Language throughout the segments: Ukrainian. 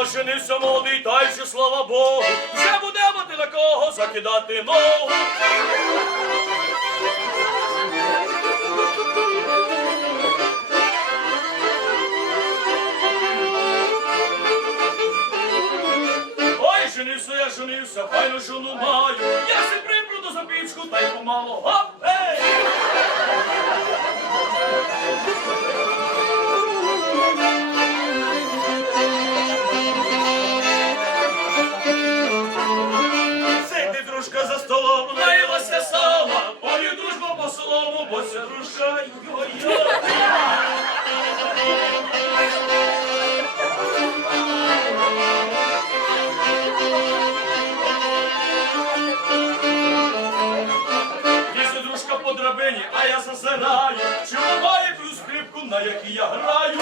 Оженився молодий, та й ще слава Богу. Вже буде мати на кого закидати ногу. Ой, женився, я женився, файну жону маю. Я си припруду за пічку, та й помало. Гоп, ей! Солому, рушай дружка. Лізе дружка по драбині, а я зазираю, чи ламає ту скрипку, на якій я граю.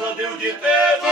graça deu de ter.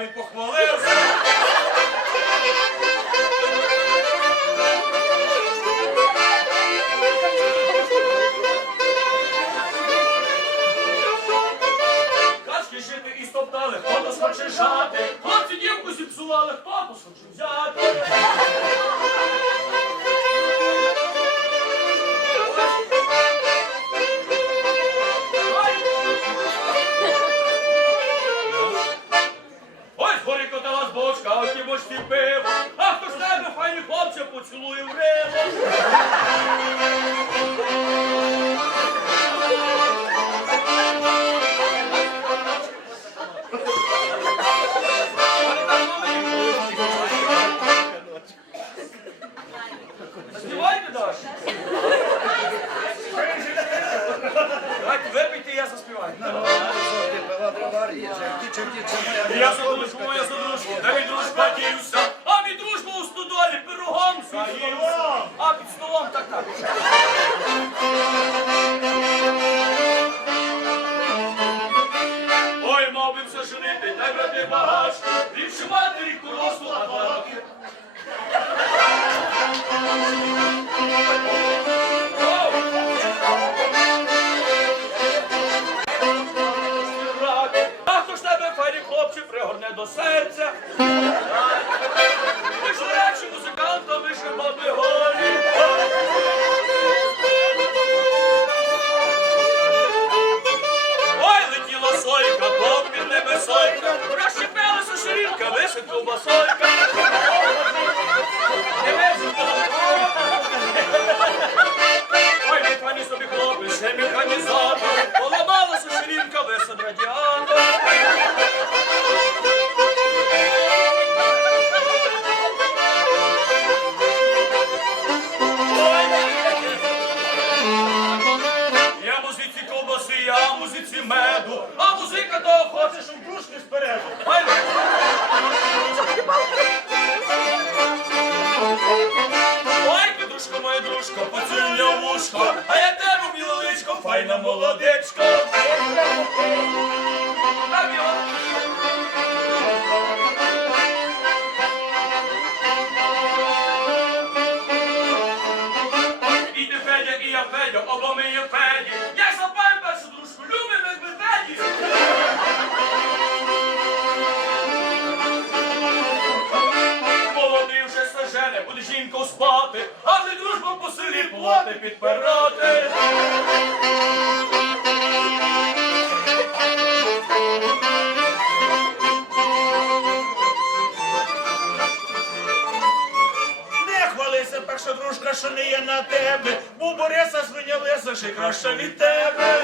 Він похвалився. Качки жити і стоптали, хто то схоче жати, хлопці дівку зіпсували, хто то схоче взяти. Поцілує в риво. До серця? Ж речі музиканта, ж баби голі. Ой, летіла сойка, попід небесойка, розщепилася ширинка, висить басойка. Дружка, поцілуй в вушко, а я тебе, мілоличко, файна молодечко. І ти Федя, і я Федя, оба ми є Феді. Підпирати. Не хвалися, перша дружка, що не є на тебе, бо Бориса свиня лиса ще краще від тебе.